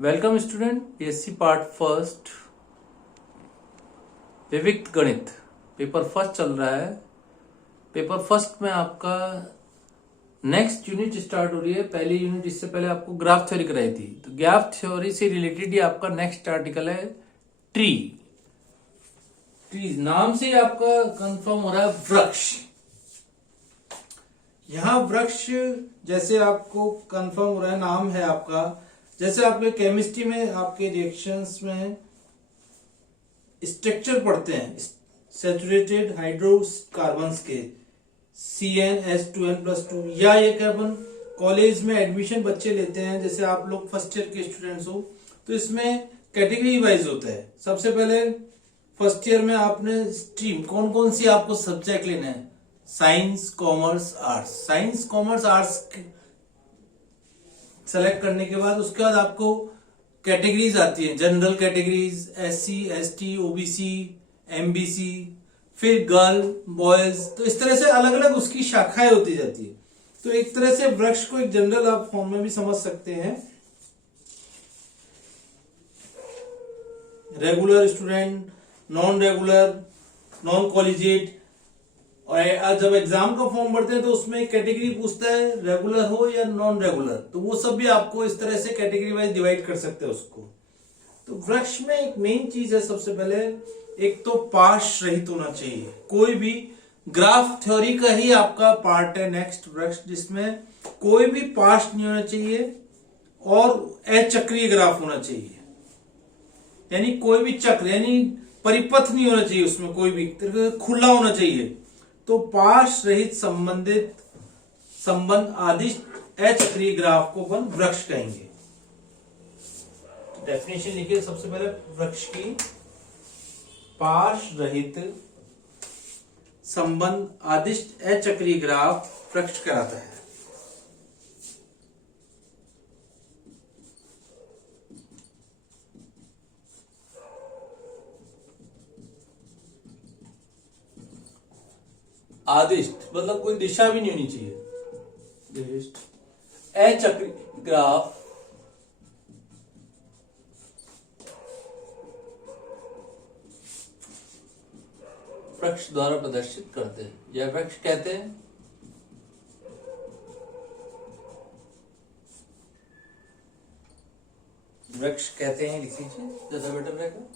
Welcome student, PSC part first विविक्त गणित paper first चल रहा है। पेपर फर्स्ट में आपका नेक्स्ट यूनिट स्टार्ट हो रही है। पहली यूनिट इससे पहले आपको ग्राफ थ्योरी कराई थी, तो ग्राफ थ्योरी से रिलेटेड ही आपका नेक्स्ट आर्टिकल है ट्री। ट्रीज नाम से ही आपका कंफर्म हो रहा है वृक्ष। यहाँ वृक्ष जैसे आपको कंफर्म हो रहा है, नाम है आपका। जैसे आपके केमिस्ट्री में आपके रिएक्शंस में स्ट्रक्चर पढ़ते हैं सैचुरेटेड हाइड्रोकार्बन्स के CnH2n+2, या ये कि अपन कॉलेज में एडमिशन बच्चे लेते हैं, जैसे आप लोग फर्स्ट ईयर के स्टूडेंट्स हो, तो इसमें कैटेगरी वाइज होता है। सबसे पहले फर्स्ट ईयर में आपने स्ट्रीम कौन कौन सी आपको सब्जेक्ट लेना है, science, commerce, arts. Science, commerce, arts select करने के बाद उसके बाद आपको कैटेगरीज आती है, general categories, SC, ST, OBC, MBC, फिर गर्ल, बॉयज। तो इस तरह से अलग अलग उसकी शाखाएं होती जाती है। तो एक तरह से वृक्ष को एक जनरल आप फॉर्म में भी समझ सकते हैं। Regular student, non regular, non collegiate. और जब एग्जाम का फॉर्म भरते हैं तो उसमें कैटेगरी पूछता है रेगुलर हो या नॉन रेगुलर, तो वो सब भी आपको इस तरह से कैटेगरी वाइज डिवाइड कर सकते हैं उसको। तो वृक्ष में एक मेन चीज है, सबसे पहले एक तो पाश रहित होना चाहिए। कोई भी ग्राफ थ्योरी का ही आपका पार्ट है नेक्स्ट वृक्ष, जिसमें कोई भी पाश नहीं होना चाहिए और अचक्रीय ग्राफ होना चाहिए। यानी कोई भी चक्र यानी परिपथ नहीं होना चाहिए, उसमें कोई भी खुला होना चाहिए। तो पाश रहित संबंध आदि अचक्रीय ग्राफ को अपन वृक्ष कहेंगे। डेफिनेशन लिखिए सबसे पहले वृक्ष की। पाश रहित संबंध आदिष्ट अचक्रीय ग्राफ वृक्ष कहलाता है। आदिष्ट मतलब कोई दिशा भी नहीं होनी चाहिए। अचक्रीय ग्राफ वृक्ष द्वारा प्रदर्शित करते हैं या वृक्ष कहते हैं। वृक्ष कहते हैं, लिख लीजिए, ज्यादा बेटर रहेगा।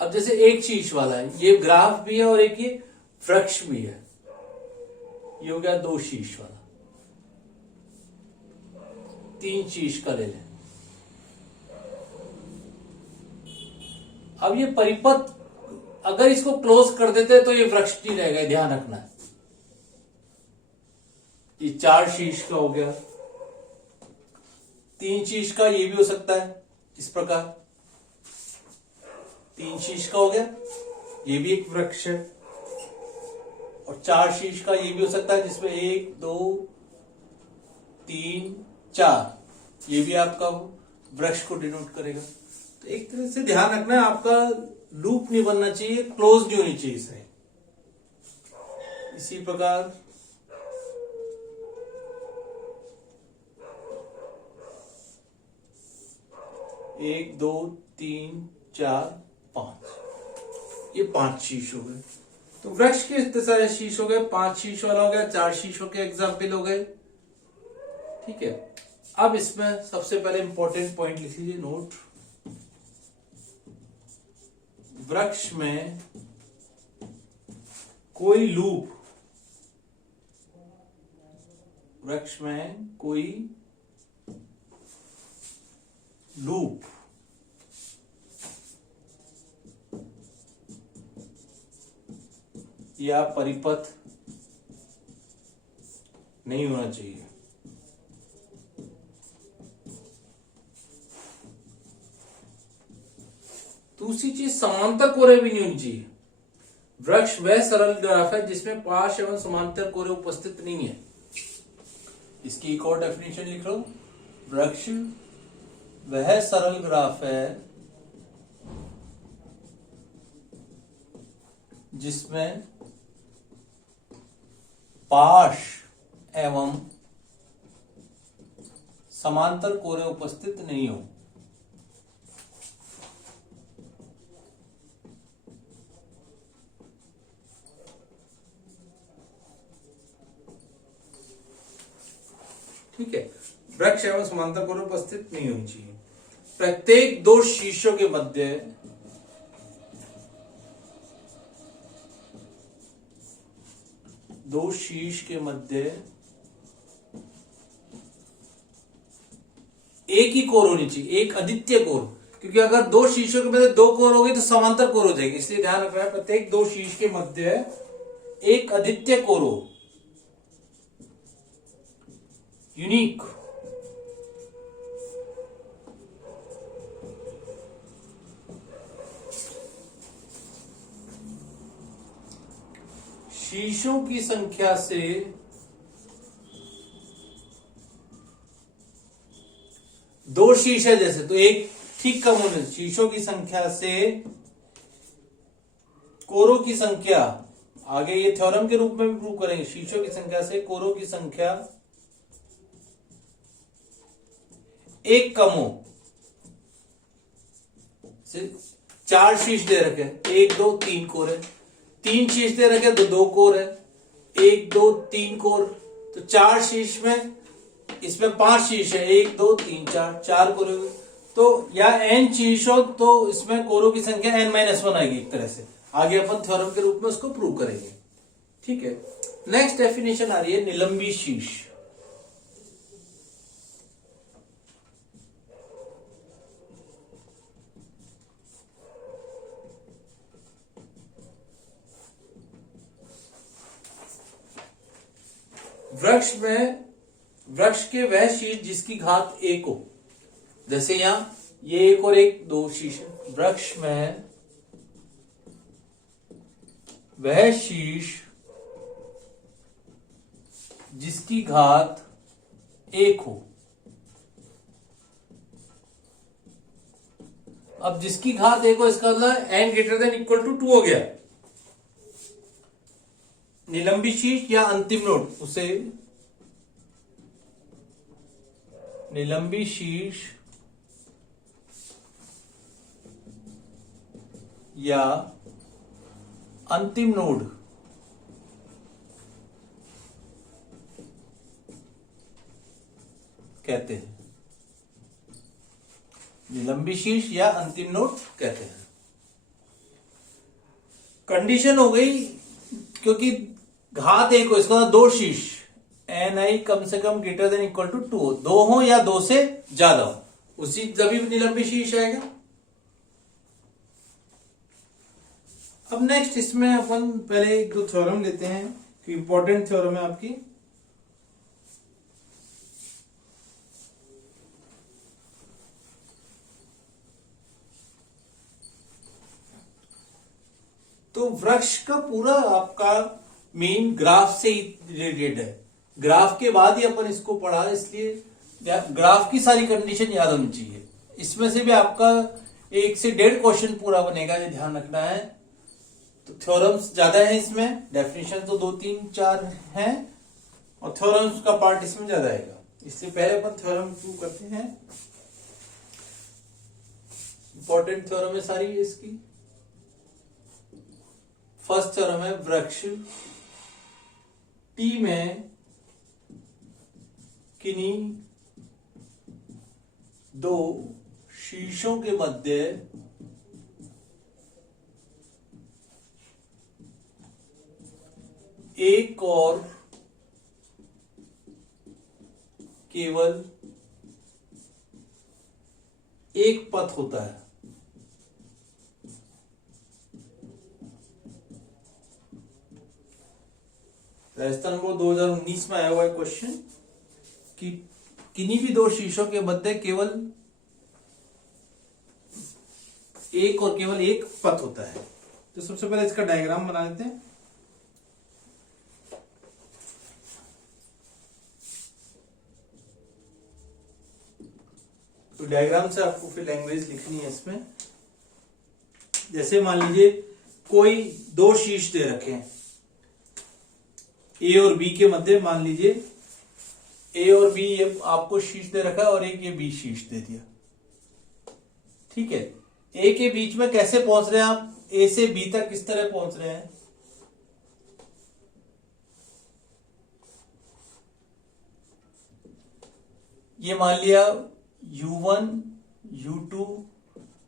अब जैसे एक शीश वाला है, ये ग्राफ भी है और एक ये वृक्ष भी है। ये हो गया दो शीश वाला। तीन शीश का ले लें। अब ये परिपथ अगर इसको क्लोज कर देते तो ये वृक्ष नहीं रहेगा, ध्यान रखना है। ये चार शीश का हो गया, तीन शीश का ये भी हो सकता है इस प्रकार। तीन शीश का हो गया, ये भी एक वृक्ष है। और चार शीश का ये भी हो सकता है, जिसमें 1 2 3 4, ये भी आपका वृक्ष को डिनोट करेगा। तो एक तरह से ध्यान रखना है, आपका लूप नहीं बनना चाहिए, क्लोज नहीं होनी चाहिए इसे। इसी प्रकार एक, दो, तीन, चार, 5, ये 5 शीश हो गए। तो वृक्ष के इतने सारे शीश हो गए, 5 शीश वाला हो गया, 4 शीशों के एग्जाम्पल हो गए। ठीक है, अब इसमें सबसे पहले इंपॉर्टेंट पॉइंट लिख लीजिए, नोट। वृक्ष में कोई लूप, वृक्ष में कोई लूप या परिपथ नहीं होना चाहिए। दूसरी चीज, समांतर कोरे भी नहीं होनी चाहिए। वृक्ष वह सरल ग्राफ है जिसमें पाश एवं समांतर कोरे उपस्थित नहीं है। इसकी एक और डेफिनेशन लिख लो। वृक्ष वह सरल ग्राफ है जिसमें पाश एवं समांतर कोरे उपस्थित नहीं हो। ठीक है, वृक्ष एवं समांतर कोरे उपस्थित नहीं होनी चाहिए। प्रत्येक दो शीर्षों के मध्य दो शीर्ष के मध्य एक ही कोर होनी चाहिए, एक अद्वितीय कोर, क्योंकि अगर दो शीर्षों के मध्य दो कोर हो गई तो समांतर कोर हो जाएगी। इसलिए ध्यान रखना है प्रत्येक दो शीर्ष के मध्य एक अद्वितीय कोर हो, यूनिक। शीर्षों की संख्या से दो शीर्ष है जैसे, तो एक ठीक कम होने, शीर्षों की संख्या से कोरों की संख्या, आगे ये थ्योरम के रूप में भी प्रूव करेंगे। शीर्षों की संख्या से कोरों की संख्या एक कम हो। चार शीर्ष दे रखे, एक दो तीन कोर है, तीन शीर्ष दे रखे तो दो कोर है, एक दो तीन कोर, तो चार शीर्ष में इसमें पांच शीर्ष है, एक दो तीन चार, चार कोर, तो या एन शीर्ष हो तो इसमें कोरों की संख्या n-1 आएगी एक तरह से। आगे अपन थ्योरम के रूप में उसको प्रूव करेंगे। ठीक है, नेक्स्ट डेफिनेशन आ रही है निलंबी शीर्ष। वृक्ष के वह शीर्ष जिसकी घात एक हो, जैसे यहां ये एक और एक दो शीर्ष। वृक्ष में वह शीर्ष जिसकी घात एक हो। अब जिसकी घात एक हो इसका मतलब n greater than equal to 2 हो गया। निलंबी शीर्ष या अंतिम नोड, उसे निलंबी शीर्ष या अंतिम नोड कहते हैं। निलंबी शीर्ष या अंतिम नोड कहते हैं। कंडीशन हो गई, क्योंकि घात एक हो, इसका दो शीर्ष ni कम से कम ग्रेटर देन इक्वल टू 2 हो, दो हो या दो से ज्यादा हो, उसी तभी निलंबी शीर्ष आएगा। अब नेक्स्ट इसमें अपन पहले एक दो थ्योरम लेते हैं कि इंपॉर्टेंट थ्योरम है आपकी। तो वृक्ष का पूरा आपका मेन ग्राफ से ही रिलेटेड है, ग्राफ के बाद ही अपन इसको पढ़ा, इसलिए ग्राफ की सारी कंडीशन याद होनी चाहिए। इसमें से भी आपका 1 से 1.5 क्वेश्चन पूरा बनेगा, ये ध्यान रखना है। तो थ्योरम्स ज्यादा है इसमें, डेफिनेशन तो 2 3 4 हैं और थ्योरम्स का पार्ट इसमें ज्यादा आएगा। इससे पहले अपन थ्योरम प्रूव करते हैं। इंपॉर्टेंट थ्योरम है सारी इसकी। फर्स्ट थ्योरम है वृक्ष टी में किन्हीं दो शीर्षों के मध्य एक और केवल एक पथ होता है। राजस्थान बोर्ड 2019 में आया हुआ है क्वेश्चन कि किन्हीं भी दो शीर्षों के मध्य केवल एक और केवल एक पथ होता है। तो सबसे पहले इसका डायग्राम बना लेते हैं। तो डायग्राम से आपको फिर लैंग्वेज लिखनी है इसमें। जैसे मान लीजिए कोई दो शीर्ष दे रखे हैं, ए और बी के मध्य मान लीजिए ए और बी ये आपको शीर्ष दे रखा है और एक ये बी शीर्ष दे दिया। ठीक है, ए के बीच में कैसे पहुंच रहे हैं आप, ए से बी तक किस तरह पहुंच रहे हैं, ये मान लिया U1 U2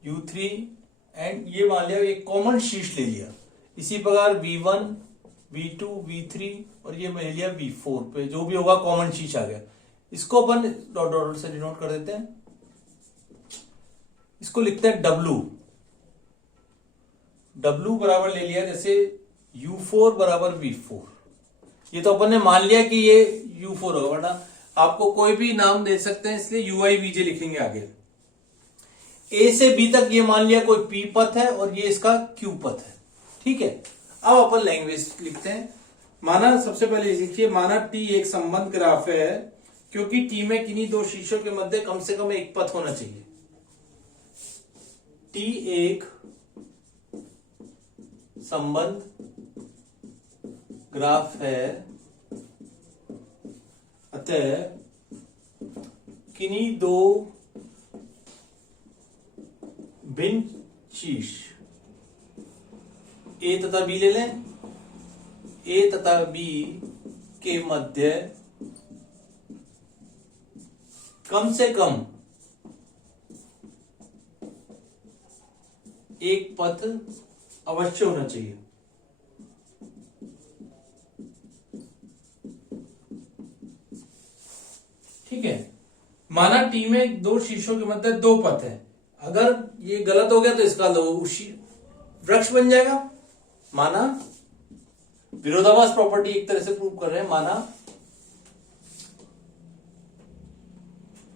U3 एंड ये मान लिया एक कॉमन शीर्ष ले लिया। इसी प्रकार V1 V2 V3 और ये ले लिया V4 पे, जो भी होगा कॉमन शीर्ष आ गया। इसको अपन डॉट डॉट से डिनोट कर देते हैं, इसको लिखते हैं W। W बराबर ले लिया जैसे U4 बराबर V4। ये तो अपन ने मान लिया कि ये U4 होगा, वरना आपको कोई भी नाम दे सकते हैं, इसलिए UI VJ लिखेंगे आगे। A से B तक ये मान लिया कोई P पथ है और ये इसका Q पथ है। ठीक है, अब अपन लैंग्वेज लिखते हैं। माना सबसे पहले लिखिए, माना T एक संबंध ग्राफ है, क्योंकि T में किन्हीं दो शीर्षों के मध्य कम से कम एक पथ होना चाहिए। T एक संबंध ग्राफ है, अतः किन्हीं दो भिन्न शीर्ष A तथा B ले लें, A तथा B के मध्य कम से कम एक पथ अवश्य होना चाहिए। ठीक है, माना टी में दो शीर्षों के मध्य दो पथ है, अगर ये गलत हो गया तो इसका वृक्ष बन जाएगा। माना विरोधाभास प्रॉपर्टी एक तरह से प्रूव कर रहे हैं। माना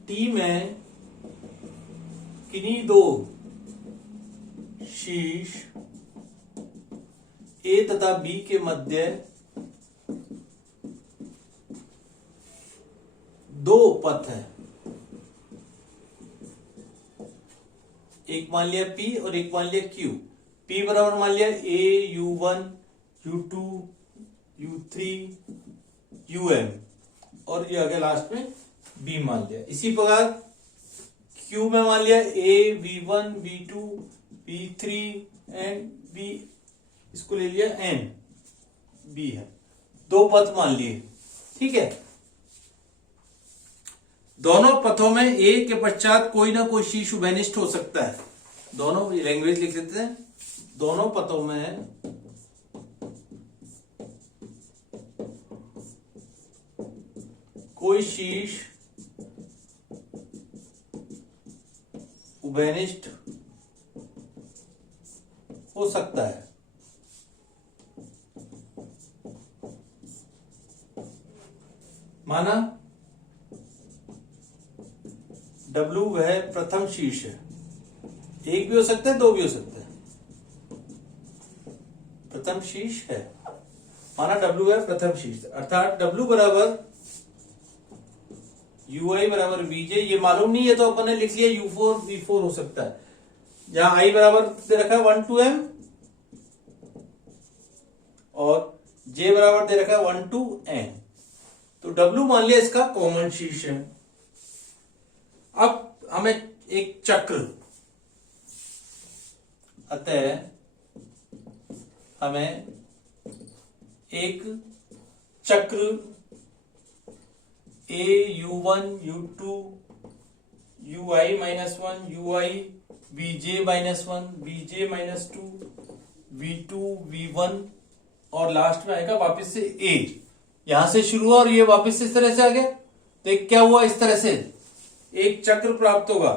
टी में किन्हीं दो शीर्ष ए तथा बी के मध्य दो पथ है, एक मान लिया P और एक मान लिया Q। P बराबर मान लिया A U1 U2 U3 UM और ये आ गया लास्ट में B मान लिया। इसी प्रकार Q में मान लिया A V1 V2 V3 and B, इसको ले लिया N, B है, दो पथ मान लिए। ठीक है, दोनों पथों में A के पश्चात कोई ना कोई शीर्ष उभयनिष्ठ हो सकता है। दोनों लैंग्वेज लिख लेते हैं, दोनों पथों में कोई शीर्ष उभयनिष्ठ हो सकता है। माना W वह प्रथम शीर्ष है, एक भी हो सकता है दो भी हो सकता है, प्रथम शीर्ष है। माना W है प्रथम शीर्ष, अर्थात W बराबर UI बराबर VJ, ये मालूम नहीं है तो अपन ने लिख लिया U4 V4 हो सकता है। जहां I बराबर दे रखा है 1 to M और J बराबर दे रखा है 1 to N, तो W मान लिया इसका कॉमन शीर्ष है। अब हमें एक चक्र, अतः हमें एक चक्र A U1 U2 UI -1 UI VJ -1 VJ -2 V2 V1 और लास्ट में आएगा वापस से A। यहां से शुरू हुआ और ये वापस से इस तरह से आ गया, तो एक क्या हुआ, इस तरह से एक चक्र प्राप्त होगा।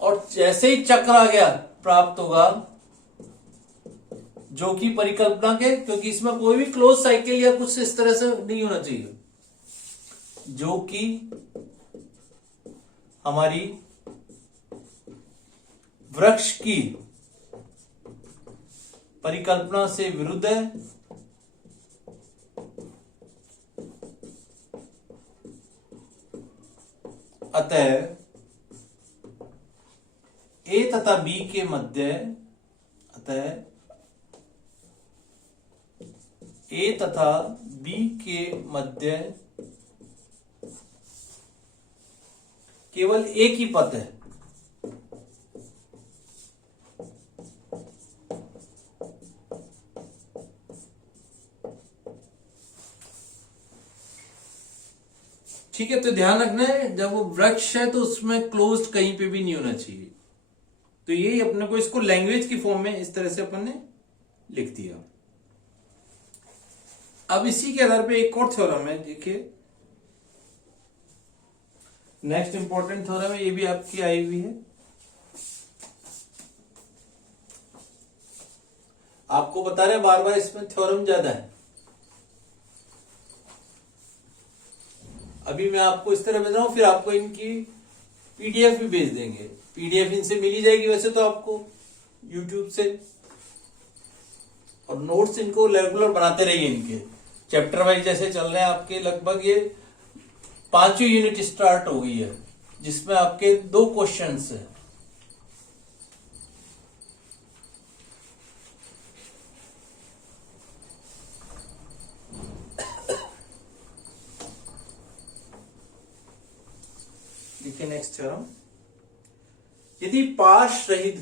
और जैसे ही चक्र आ गया प्राप्त होगा, जो कि परिकल्पना के, क्योंकि इसमें कोई भी क्लोज साइकिल या कुछ इस तरह से नहीं होना चाहिए, जो कि हमारी वृक्ष की परिकल्पना से विरुद्ध है। अतः A तथा B के मध्य, अतः ए तथा बी के मध्य केवल एक ही पथ है। ठीक है, तो ध्यान रखना है जब वो वृक्ष है तो उसमें क्लोज्ड कहीं पे भी नहीं होना चाहिए। तो यही अपने को इसको लैंग्वेज की फॉर्म में इस तरह से अपन ने लिख दिया। अब इसी के आधार पे एक और थ्योरम है, देखिए नेक्स्ट इंपॉर्टेंट थ्योरम है, ये भी आपकी आई हुई है। आपको बता रहे बार बार इसमें थ्योरम ज्यादा है। अभी मैं आपको इस तरह भेज रहा हूं, फिर आपको इनकी पीडीएफ भी भेज देंगे। पीडीएफ इनसे मिली जाएगी वैसे तो आपको यूट्यूब से, और नोट्स इनको रेगुलर बनाते रहिए। इनके चैप्टर वाइज जैसे चल रहे हैं आपके, लगभग ये 5वीं यूनिट स्टार्ट हो गई है जिसमें आपके 2 क्वेश्चंस है। देखिए नेक्स्ट थ्योरम, यदि पाश रहित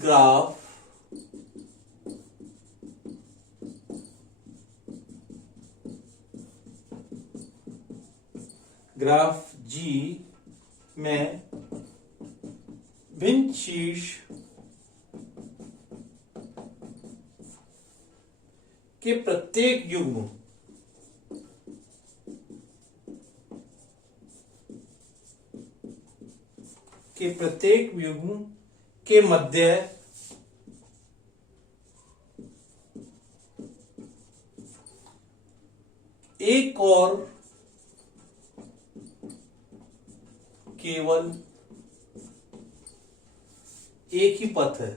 ग्राफ जी में भिन्न शीर्ष के प्रत्येक युग्म के मध्य एक और केवल एक ही पथ है,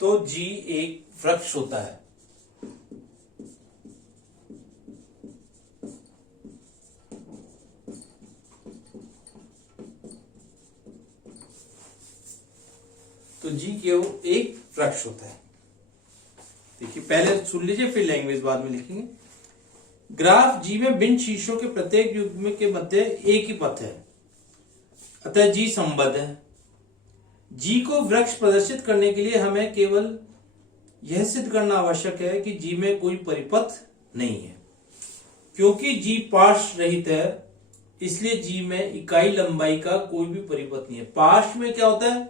तो जी एक वृक्ष होता है। तो जी केवल एक वृक्ष होता है। देखिए पहले सुन लीजिए, फिर लैंग्वेज बाद में लिखेंगे। ग्राफ जी में भिन्न शीर्षों के प्रत्येक युग्म के मध्य एक ही पथ है, अतः जी संबद्ध है। जी को वृक्ष प्रदर्शित करने के लिए हमें केवल यह सिद्ध करना आवश्यक है कि जी में कोई परिपथ नहीं है। क्योंकि जी पाश रहित है, इसलिए जी में इकाई लंबाई का कोई भी परिपथ नहीं है। पाश में क्या होता है,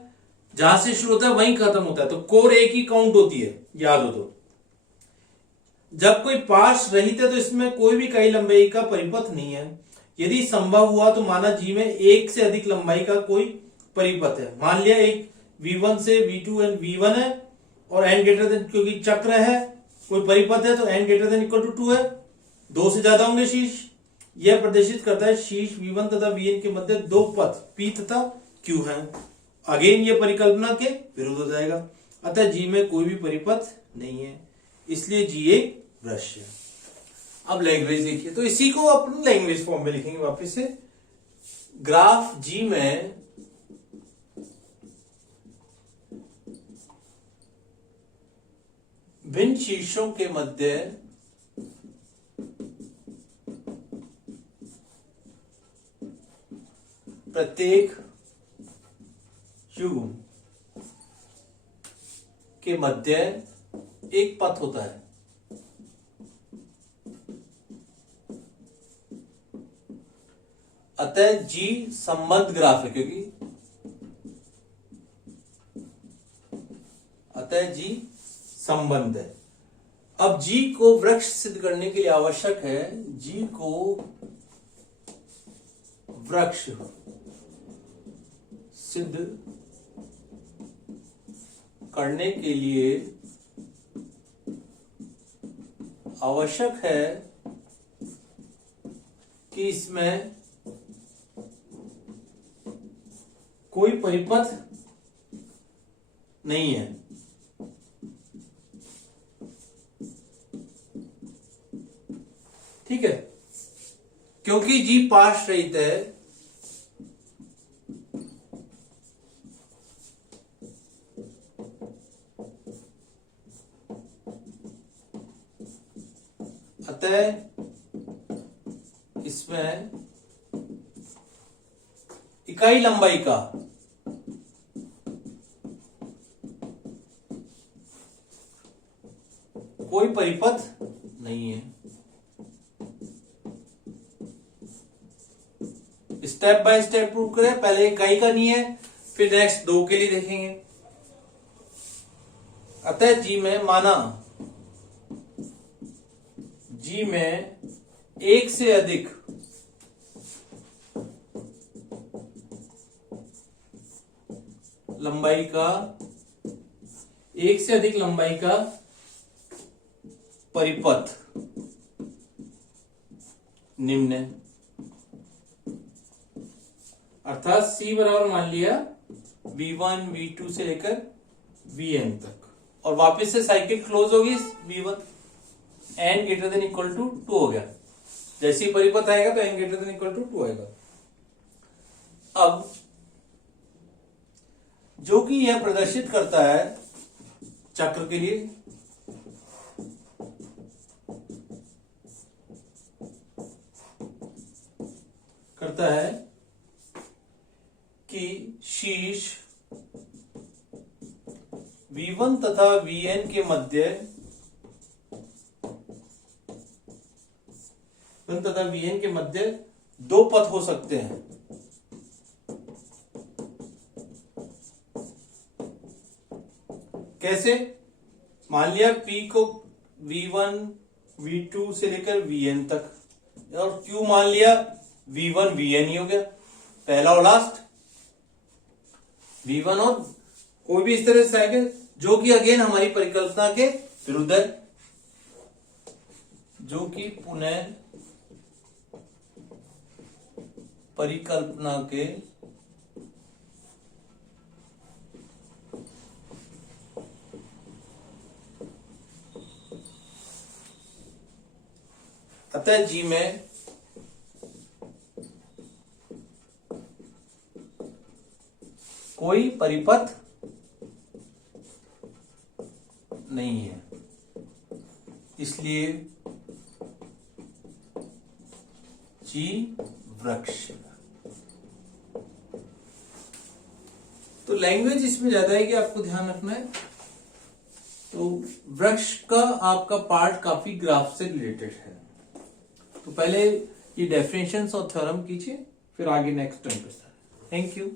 जहां से शुरू होता है वहीं खत्म होता है, तो कोर एक ही काउंट होती है, याद हो तो। जब कोई पाश रहित है तो इसमें कोई भी इकाई लंबाई का परिपथ नहीं है। यदि संभव हुआ तो माना जी में एक से अधिक लंबाई का कोई परिपथ है। मान लिया एक V1 से V2 एंड V1 है, और n ग्रेटर देन, क्योंकि चक्र है कोई परिपथ है तो n greater than equal to 2 है, 2 से ज्यादा होंगे शीर्ष। यह प्रदर्शित करता है शीर्ष V1 तथा Vn के मध्य 2 पथ P तथा Q हैं। अगेन ये परिकल्पना के विरुद्ध हो जाएगा, अतः जी में कोई भी परिपथ नहीं है, इसलिए जी एक वृक्ष है। अब लैंग्वेज देखिए, तो इसी को अपन लैंग्वेज फॉर्म में लिखेंगे वापस से। ग्राफ जी में भिन्न शीर्षों के मध्य प्रत्येक युग्म के मध्य एक पथ होता है। अतः जी संबद्ध ग्राफ है, क्योंकि अतः जी संबंध है। अब जी को वृक्ष सिद्ध करने के लिए आवश्यक है, जी को वृक्ष सिद्ध करने के लिए आवश्यक है कि इसमें कोई परिपथ नहीं है। ठीक है, क्योंकि जी पाश रहित है, अतः इसमें इकाई लंबाई का कोई परिपथ नहीं है। स्टेप बाय स्टेप प्रूव करें। पहले इकाई का नहीं है, फिर नेक्स्ट दो के लिए देखेंगे। अतः जी में माना जी में एक से अधिक लंबाई का परिपथ निम्न है। अर्थात C बराबर मान लिया V1 V2 से लेकर Vn तक, और वापस से साइकिल क्लोज होगी V1 n greater than equal to 2 हो गया। जैसे ही परिपथ आएगा तो n greater than equal to 2 आएगा। अब जो कि यह प्रदर्शित करता है चक्र के लिए, करता है कि शीर्ष V1 तथा Vn के मध्य दो पथ हो सकते हैं। कैसे? मान लिया P को V1 V2 से लेकर Vn तक, और Q मान लिया V1 Vn ही हो गया, पहला और लास्ट V1, और कोई भी इस तरह से आएगा जो कि अगेन हमारी परिकल्पना के विरुद्ध है, जो कि पुनः परिकल्पना के अतः जी में कोई परिपथ नहीं है, इसलिए जी वृक्ष। तो लैंग्वेज इसमें ज्यादा है कि आपको ध्यान रखना है। तो वृक्ष का आपका पार्ट काफी ग्राफ से रिलेटेड है। तो पहले ये डेफिनेशंस और थ्योरम कीजिए, फिर आगे नेक्स्ट टर्म पे। Thank you.